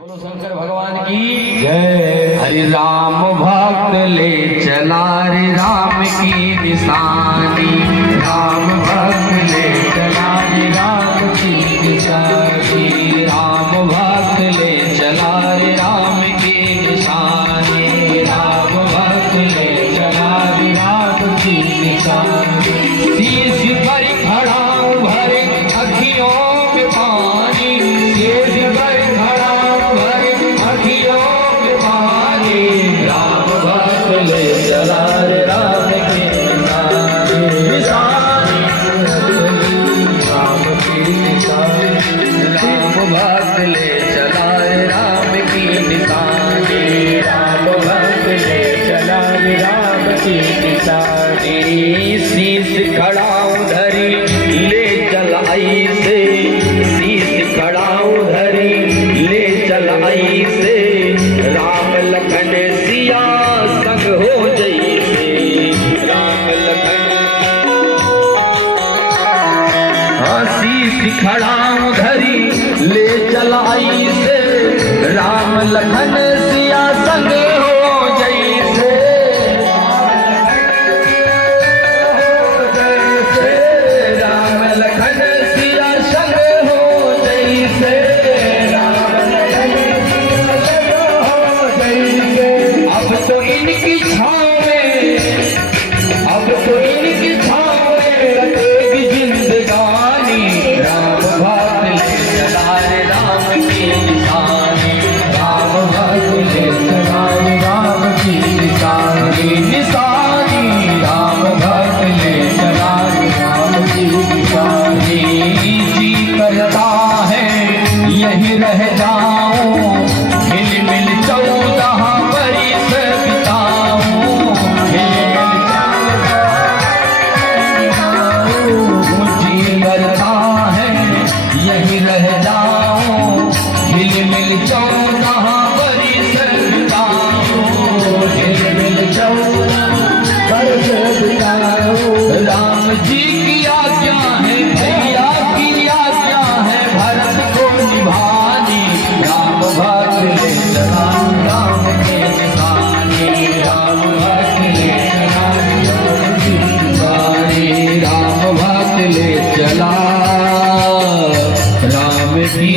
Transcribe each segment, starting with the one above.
बोलो शंकर भगवान की जय। हरि राम भक्त ले चला रे राम की निशानी, राम भक्त ले चला रे राम की निशानी, राम भक्त ले चला रे राम की निशानी, राम भक्त ले चला रे राम की निशानी। शीश पर खड़ा भरे अखियों में पानी, शीश पर खड़ा भरे अखियों में पानी, राम भक्त ले चला रे राम की निशानी, राम की निशानी, राम भक्त ले चला रे राम की निशानी, राम भक्त ले चला रे राम की निशानी। शीश खड़ा धरी ले चल ऐसे, शीश खड़ा धरी ले चल ऐसे, राम लखन सिया संग हो जैसे, राम लखन शीश खड़ा धरी ले चल ऐसे, राम लखन सिया संग हो जैसे, राम लखन सिया संग हो जैसे, राम लखन सिया संग हो जैसे। अब तो इनकी छाँव में, अब तो इनकी छाँव में कटेगी जिंदगानी, राम भक्त ले चला रे राम की निशानी, राम भक्त ले चला रे राम की निशानी, निशानी, राम भक्त ले चला रे राम की निशानी। जी करता है यही रह जाऊं, हिल मिल 14 बरिस बिताऊं, हिल मिल 14 जी करता है यही रह जाऊं, हिल मिल 14 बरिस बिताऊं, हिल मिल 14 बरिस बिताऊं। राम जी की आज्ञा है, भैया की आज्ञा है, भरत को निभानी, राम भक्त ले चला राम के निशानी, राम भक्त ले चला राम की निशानी, राम भक्त ले चला राम की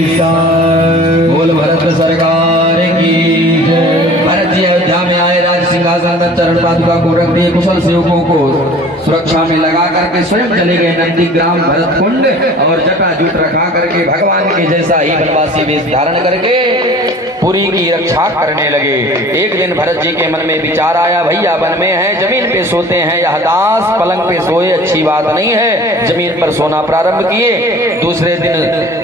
निशानी। बोल भरत सरकार की जय। भरत जी अयोध्या में आए, राज सिंहासन में चरण पादुका को रख दिए, कुशल सेवकों को सुरक्षा में लगा करके स्वयं चले गए नंदीग्राम भरत कुंड, और जटाजूट रखा करके भगवान के जैसा ही वनवासी वेश धारण करके पुरी की रक्षा करने लगे। एक दिन भरत जी के मन में विचार आया, भैया वन में है, जमीन पे सोते हैं, यह दास पलंग पे सोए अच्छी बात नहीं है, जमीन पर सोना प्रारंभ किए। दूसरे दिन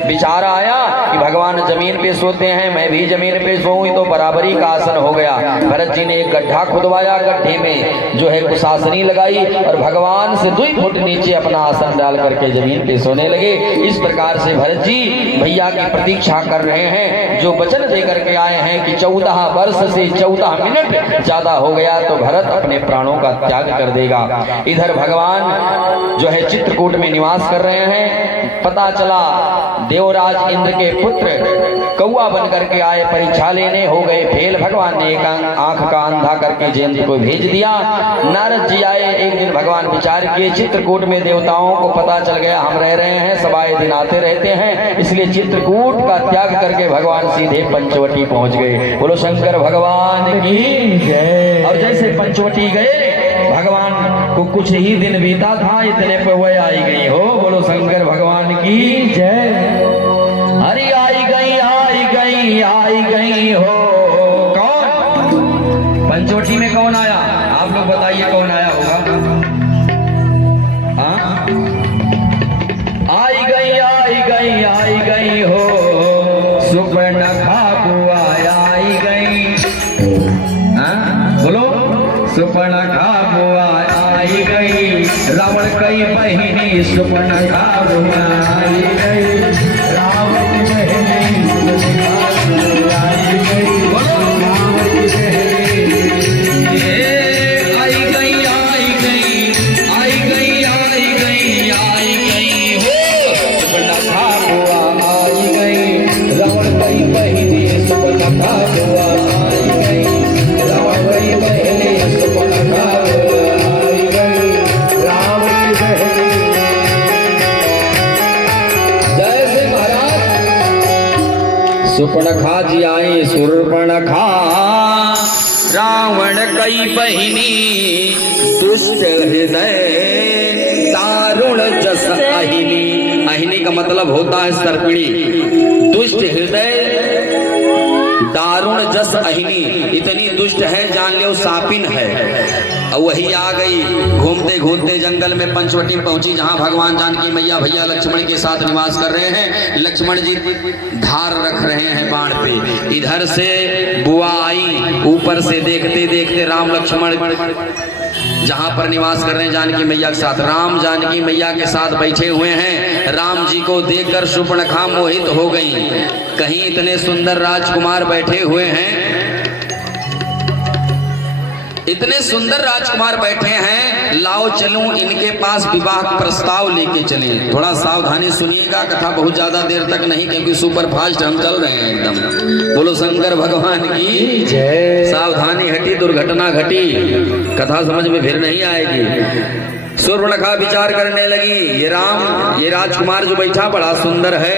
विचार आया कि भगवान जमीन पे सोते हैं, मैं भी जमीन पे सोऊं तो बराबरी का आसन हो गया। भरत जी ने एक गड्ढा खुदवाया, गड्ढे में जो है कुशासनी लगाई और भगवान से 2 फुट नीचे अपना आसन डाल करके जमीन पे सोने लगे। इस प्रकार से भरत जी भैया की प्रतीक्षा कर रहे हैं, जो वचन दे करके आए हैं कि 14 वर्ष से 14 मिनट ज्यादा हो गया तो भरत अपने प्राणों का त्याग कर देगा। इधर भगवान जो है चित्रकूट में निवास कर रहे हैं। पता चला देवराज इंद्र के पुत्र कौआ बन करके आए, परीक्षा लेने, हो गए फेल। भगवान ने एक आंख का अंधा करके जयंत को भेज दिया। नारद जी आए, एक दिन भगवान विचार किए, चित्रकूट में देवताओं को पता चल गया हम रह रहे हैं, सवाए दिन आते रहते हैं, इसलिए चित्रकूट का त्याग करके भगवान सीधे पंचवटी पहुंच गए। बोलो शंकर भगवान की जय। और जैसे पंचवटी गए, भगवान को कुछ ही दिन बीता था, इतने पर वह आई गई हो। बोलो शंकर भगवान की जय। अरे आई गई आई गई आई गई हो। कौन पंचवटी में कौन आया? आप लोग बताइए कौन आया होगा? हाँ, आई गई आई गई आई गई हो, सुपर्णखा बुआ आई गई। बोलो, सुपर्णखा बुआ आई गई, रावण कई बहिनी सुपर्णखा बुआ आई गई, रावण की बहिनी सुपर्णखा आई गई। बोलो, रावण की बहिनी आई गई आई गई आई गई आई गई आई गई हो, सुपर्णखा बुआ आई गई, रावण कई बहिनी सुपर्णखा जी आई सुर्पणखा रावण कई बहिनी दुष्ट हृदय दारुण जस अहिनी। अहिनी का मतलब होता है सर्पिणी, दुष्ट हृदय दारुण जस अहिनी, इतनी दुष्ट है जान लो सापिन है। और वही आ गई घूमते घूमते जंगल में पंचवटी पहुंची, जहां भगवान जानकी मैया भैया लक्ष्मण के साथ निवास कर रहे हैं। लक्ष्मण जी धार रख रहे हैं बाण पे। इधर से बुआ आई, ऊपर से देखते देखते राम लक्ष्मण जहां पर निवास कर रहे हैं जानकी मैया के साथ, राम जानकी मैया के साथ बैठे हुए हैं। राम जी को देखकर सुपर्णखा मोहित हो गई। कहीं इतने सुंदर राजकुमार बैठे हुए हैं, इतने सुंदर राजकुमार बैठे हैं, लाओ चलूं इनके पास विवाह प्रस्ताव लेके चले। थोड़ा सावधानी सुनिएगा, कथा बहुत ज्यादा देर तक नहीं, क्योंकि सुपर फास्ट हम चल रहे हैं एकदम। बोलो शंकर भगवान की जय। सावधानी हटी दुर्घटना घटी, कथा समझ में फिर नहीं आएगी। सुपर्णखा विचार करने लगी, ये राम ये राजकुमार जो बैठा बड़ा सुंदर है,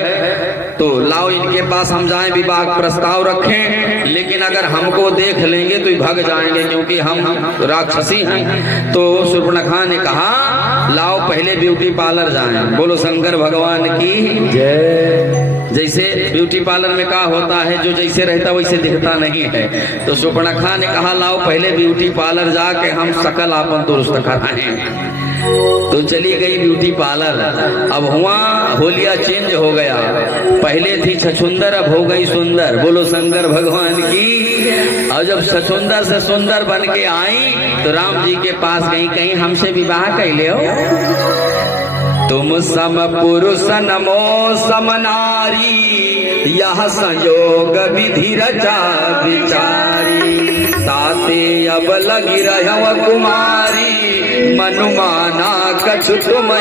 तो लाओ इनके पास हम जाएं विवाह प्रस्ताव रखें, लेकिन अगर हमको देख लेंगे तो भाग जाएंगे, क्योंकि हम राक्षसी हैं। तो सुपर्णखा ने कहा लाओ पहले ब्यूटी पार्लर जाएं। बोलो शंकर भगवान की जय। जैसे ब्यूटी पार्लर में क्या होता है, जो जैसे रहता वैसे दिखता नहीं है। तो सुपर्णखा ने कहा लाओ पहले ब्यूटी पार्लर जाके हम सकल आपन दुरुस्त कराएं। तो चली गई ब्यूटी पार्लर। अब हुआ होलिया चेंज हो गया, पहले थी छछुंदर अब हो गई सुंदर। बोलो शंकर भगवान की। और जब छछुंदर से सुंदर बन के आई तो राम जी के पास गई, कहीं हमसे विवाह कैले हो? तुम सम पुरुष नमो सम नारी, यह संयोग विधि रचा विचारी। ताते अब लगी रह कुमारी, मनुमाना कछु तुम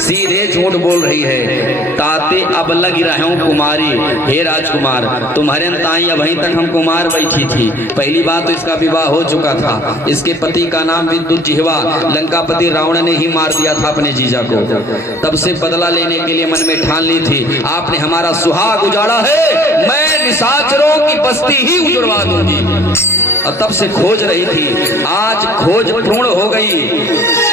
सीधे झूठ बोल रही है। ताते अब लगी रहे हूँ कुमारी, हे राजकुमार तुम्हारे ताई अभी तक हम कुमार बैठी थी। पहली बात तो इसका विवाह हो चुका था, इसके पति का नाम विद्युत जिह्वा लंकापति रावण ने ही मार दिया था अपने जीजा को। तब से बदला लेने के लिए मन में ठान ली थी, आपने हमारा सुहाग उजाड़ा है, मैं निशाचरों की बस्ती ही उजड़वा दूंगी। और तब से खोज रही थी, आज खोज पूर्ण हो गई।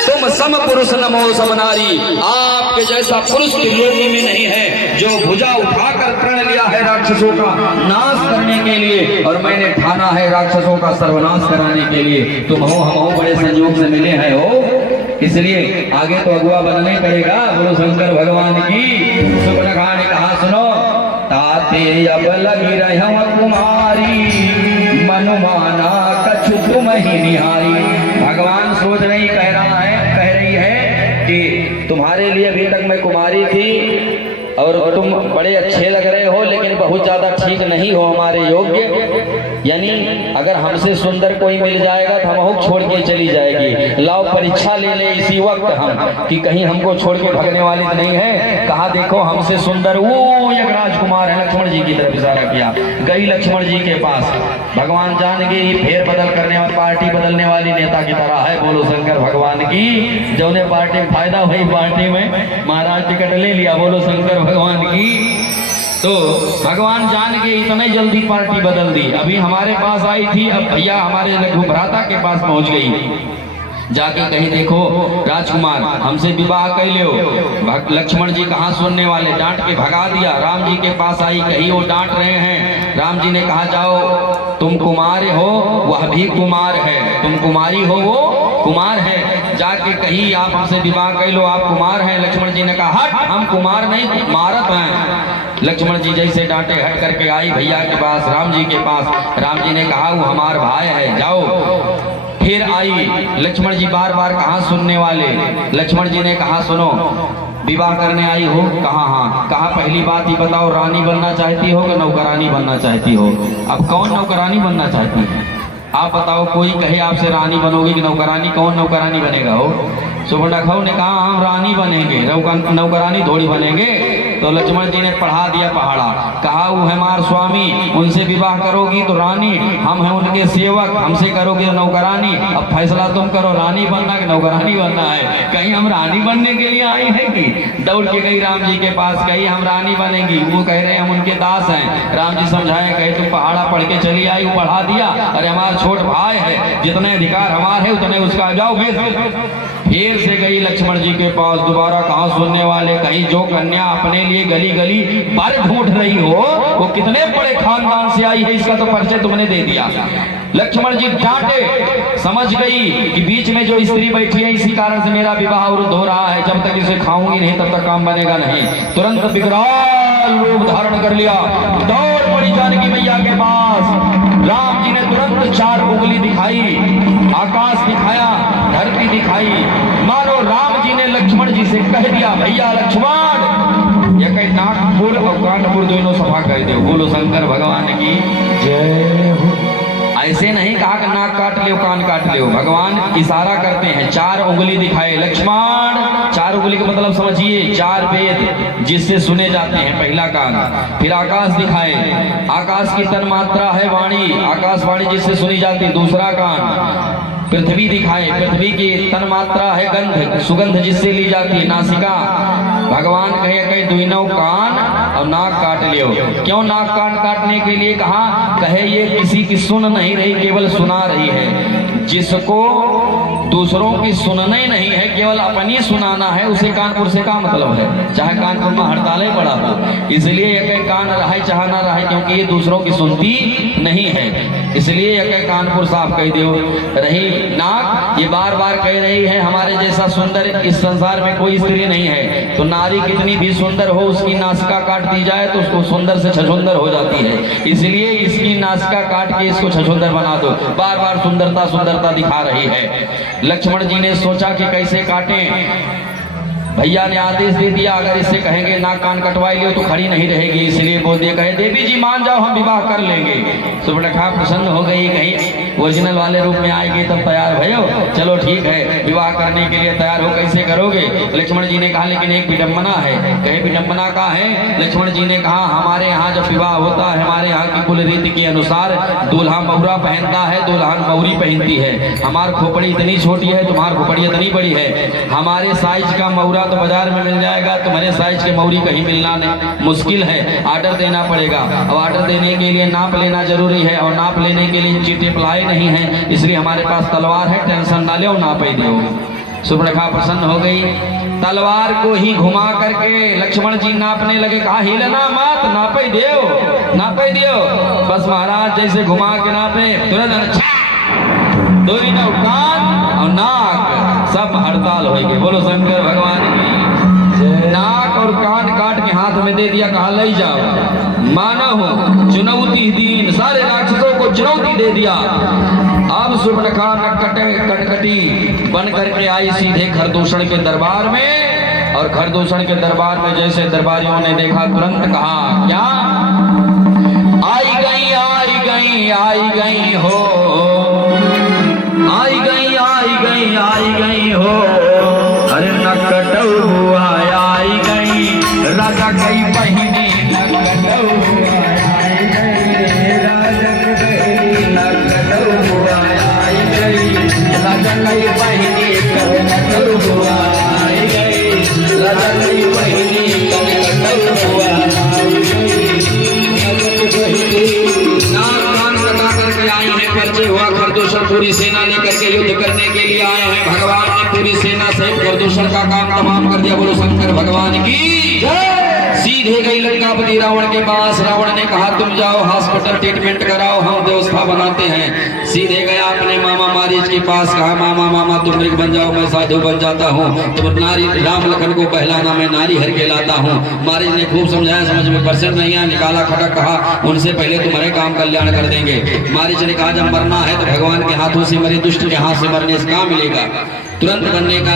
तुम सम पुरुष नमो सम नारी, आपके जैसा पुरुष की लोकी में नहीं है, जो भुजा उठाकर प्रण लिया है राक्षसों का नाश करने के लिए, और मैंने ठाना है राक्षसों का सर्वनाश कराने के लिए। तुम हो हम हो बड़े संयोग से मिले हैं हो, इसलिए आगे तो अगुआ बनना ही पड़ेगा। बोलो शंकर भगवान की। सुपर्णखा ने कहा सुनो, ताते अब लगी रही कुमारी, मनुमाना कछु तुम ही निहारी। भगवान सोच रही कह रही है कि तुम्हारे लिए अभी तक मैं कुमारी थी और तुम बड़े अच्छे लग रहे हो, लेकिन बहुत ज्यादा ठीक नहीं हो हमारे योग्य। यानी अगर हमसे सुंदर कोई मिल जाएगा तो हम छोड़ के चली जाएगी। लाओ परीक्षा ले ले इसी वक्त हम, कि कहीं हमको छोड़ के भगने वाली तो नहीं है। कहा देखो हमसे सुंदर वो एक राजकुमार है। लक्ष्मण जी की तरफ इशारा किया, गई लक्ष्मण जी के पास। भगवान जान के ही फेर बदल करने वाली, पार्टी बदलने वाली नेता की तरह है। बोलो शंकर भगवान की। जो ने पार्टी में फायदा हुई, पार्टी में महाराज टिकट ले लिया। बोलो शंकर भगवान की। तो भगवान जान के इतने जल्दी पार्टी बदल दी। अभी हमारे पास आई थी, अब भैया हमारे भ्राता के पास पहुंच गई। जाके कहीं देखो राजकुमार हमसे विवाह कैले हो। लक्ष्मण जी कहाँ सुनने वाले, डांट के भगा दिया। राम जी के पास आई, कहीं वो डांट रहे हैं। राम जी ने कहा जाओ तुम कुमार हो, वह भी कुमार है, तुम कुमारी हो वो कुमार है, जाके कहीं आप हमसे विवाह कैलो, आप कुमार हैं। लक्ष्मण जी ने कहा हट, हम कुमार नहीं मारत हैं। लक्ष्मण जी जैसे डांटे हट करके आई भैया के पास, राम जी के पास। राम जी ने कहा वो हमार भाई है, जाओ। फिर आई लक्ष्मण जी बार बार कहाँ सुनने वाले। लक्ष्मण जी ने कहा सुनो, विवाह करने आई हो? कहा हाँ। कहा पहली बात ये बताओ, रानी बनना चाहती हो कि नौकरानी बनना चाहती हो? अब कौन नौकरानी बनना चाहती है आप बताओ? कोई कहे आपसे रानी बनोगे कि नौकरानी, कौन नौकरानी बनेगा हो? सुपर्णखा ने कहा हम रानी बनेंगे, नौकरानी थोड़ी बनेंगे। तो लक्ष्मण जी ने पढ़ा दिया पहाड़ा, कहा वो हमारे स्वामी, उनसे विवाह करोगी तो रानी, हम हैं उनके सेवक, हमसे करोगे नौकरानी, अब फैसला तुम करो, रानी बनना कि नौकरानी बनना है। कहीं हम रानी बनने के लिए आई है कि दौड़ के गई राम जी के पास, कही हम रानी बनेंगी, वो कह रहे हैं हम उनके दास हैं। राम जी समझाए, कहे तुम पहाड़ा पढ़ के चली आई, वो पढ़ा दिया, अरे हमारा छोट भाई है, जितने अधिकार हमारे है उतने उसका जाओगे। फिर से गई लक्ष्मण जी के पास, दोबारा कहा सुनने वाले, कहीं जो कन्या अपने लिए गली गली पर ढूंढ रही हो वो कितने बड़े खानदान से आई है, इसका तो परिचय तुमने दे दिया। लक्ष्मण जी डांटे, समझ गई कि बीच में जो स्त्री बैठी है इसी कारण से मेरा विवाह अवरुद्ध हो रहा है, जब तक इसे खाऊंगी नहीं तब तक काम बनेगा नहीं। तुरंत विकराल रूप धारण कर लिया, दौड़ पड़ी जानकी मैया के पास। राम जी ने तुरंत 4 उंगली दिखाई, आकाश दिखाया, धरती दिखाई, मानो राम जी ने लक्ष्मण जी से कह दिया, भैया लक्ष्मण, ये कहीं नागपुर और कानपुर दोनों सफा कर दो। बोलो शंकर भगवान की जय हो। ऐसे नहीं कहा कि नाक काट लियो कान काट लियो, भगवान इशारा करते हैं, 4 उंगली दिखाए लक्ष्मण। 4 उंगली का मतलब समझिए, 4 वेद जिससे सुने जाते हैं, पहला कान। फिर आकाश दिखाए, आकाश की तन मात्रा है वाणी, आकाशवाणी जिससे सुनी जाती है, दूसरा कान। पृथ्वी दिखाए, पृथ्वी की तन मात्रा है गंध, सुगंध जिससे ली जाती है, नासिका। भगवान कहे कहे दुइनों कान और नाक काट लियो। क्यों नाक कान काटने के लिए कहा? कहे ये किसी की सुन नहीं रही, केवल सुना रही है। जिसको दूसरों की सुनने नहीं है, केवल अपनी सुनाना है, उसे कानपुर से का मतलब है, चाहे कानपुर में हड़तालें पड़ा हो। इसलिए ये कान रहे चाहे ना रहे, क्योंकि ये दूसरों की सुनती नहीं है, इसलिए ये कानपुर साफ कह दो। रही नाक, ये बार बार कह रही है हमारे जैसा सुंदर इस संसार में कोई स्त्री नहीं है। तो नारी कितनी भी सुंदर हो, उसकी नासिका काट दी जाए तो उसको सुंदर से छछुंदर हो जाती है, इसलिए इसकी नासिका काट के इसको छछुंदर बना दो। बार बार सुंदरता सुंदरता दिखा रही है। लक्ष्मण जी ने सोचा कि कैसे काटें। भैया ने आदेश दे दिया, अगर इससे कहेंगे नाक कान कटवाई लियो तो खड़ी नहीं रहेगी, इसलिए बोल दिया, कहे देवी जी मान जाओ, हम विवाह कर लेंगे। सुपर्णखा प्रसन्न हो गई, कहीं ओरिजिनल वाले रूप में आएगी तब तैयार भयो, चलो ठीक है, विवाह करने के लिए तैयार हो, कैसे करोगे? लक्ष्मण जी ने कहा लेकिन एक विडंबना है। कहे विडंबना का है? लक्ष्मण जी ने कहा हमारे यहाँ जब विवाह होता है, हमारे यहाँ की कुल रीति के अनुसार दूल्हा मौरा पहनता है, दुल्हन मौरी पहनती है। हमारी खोपड़ी इतनी छोटी है, तुम्हारी खोपड़ी इतनी बड़ी है। हमारे साइज का मौरा तो बाजार में मिल जाएगा, तुम्हारे साइज के मौरी कहीं मिलना नहीं, मुश्किल है, ऑर्डर देना पड़ेगा। अब ऑर्डर देने के लिए नाप लेना जरूरी है, और नाप लेने के लिए चीटी प्लाई नहीं है, इसलिए हमारे पास तलवार है, टेंशन ना लो, नाप ही दो। सुपर्णखा प्रसन्न हो गई, तलवार को ही घुमा करके लक्ष्मण जी नापने लगे। कहा हिलना मत, नाप ही दो, नाप ही दो। बस महाराज जैसे घुमा के नापे, तुरंत दोनों कान और नाक सब हड़ताल हो गए। बोलो शंकर भगवान की। नाक और कान काट के हाथ में दे दिया, कहा ले जाओ। मानव चुनौती दीन, सारे राक्षसों को चुनौती दे दिया। अब सुपर्णखा कटकटी बन करके आई सीधे खरदूषण के दरबार में, और खरदूषण के दरबार में जैसे दरबारियों ने देखा, तुरंत कहा क्या? आई गई आई गई आई गई हो, आई गई आई गई आई गई हो, अरे नकटऊ हुआ आई गई, राजा कई बहिनी नकटऊ हुआ आई गई, राजा कई नकटऊ हुआ आई गई, राजा कई बहिनी नकटऊ हुआ आई गई, राजा कई बहिनी नकटऊ हुआ आई गई। नाक कान कटा करके आई है, परिचय हुआ खरदूषण पूरी सेना लेकर के युद्ध करने के लिए आए हैं। भगवान ने पूरी सेना से खरदूषण का काम तमाम कर दिया। बोलो शंकर भगवान की जय। सीधे गई लंकापति रावण के पास। रावण ने कहा तुम जाओ हॉस्पिटल ट्रीटमेंट कराओ, हम व्यवस्था बनाते हैं। सीधे गया अपने मामा मारीच के पास, कहा मामा तुम मृग बन जाओ, मैं साधु बन जाता हूँ। तुम नारी राम लखन को बहलाना, मैं नारी हर के लाता हूँ। मारीच ने खूब समझाया, समझ में परसेंट नहीं आया, निकाला खटक, कहा उनसे पहले तुम्हारे काम कल्याण कर देंगे। मारीच ने कहा जब मरना है तो भगवान के हाथों से मरे, दुष्ट के हाथ से मरने से काम मिलेगा। तुरंत बनने का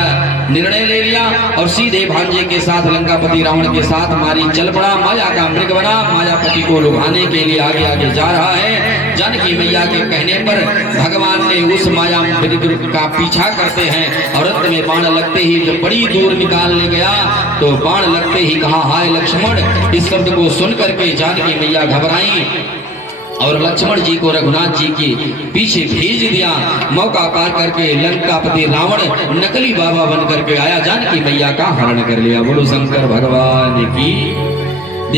निर्णय ले लिया और सीधे भांजे के साथ लंकापति रावण के साथ मारीच चल पड़ा, माया का मृग बना, मायापति को लुभाने के लिए आगे आगे जा रहा है। जानकी मैया के कहने पर भगवान ने उस माया मृग का पीछा करते हैं और अंत में बाण लगते ही जब बड़ी दूर निकाल ले गया तो बाण लगते ही कहा, हाय लक्ष्मण। इस शब्द को सुन करके जानकी मैया घबराई और लक्ष्मण जी को रघुनाथ जी के पीछे भेज दिया। मौका पार करके लंकापति रावण नकली बाबा बन करके आया, जानकी मैया का हरण कर लिया। बोलो शंकर भगवान की।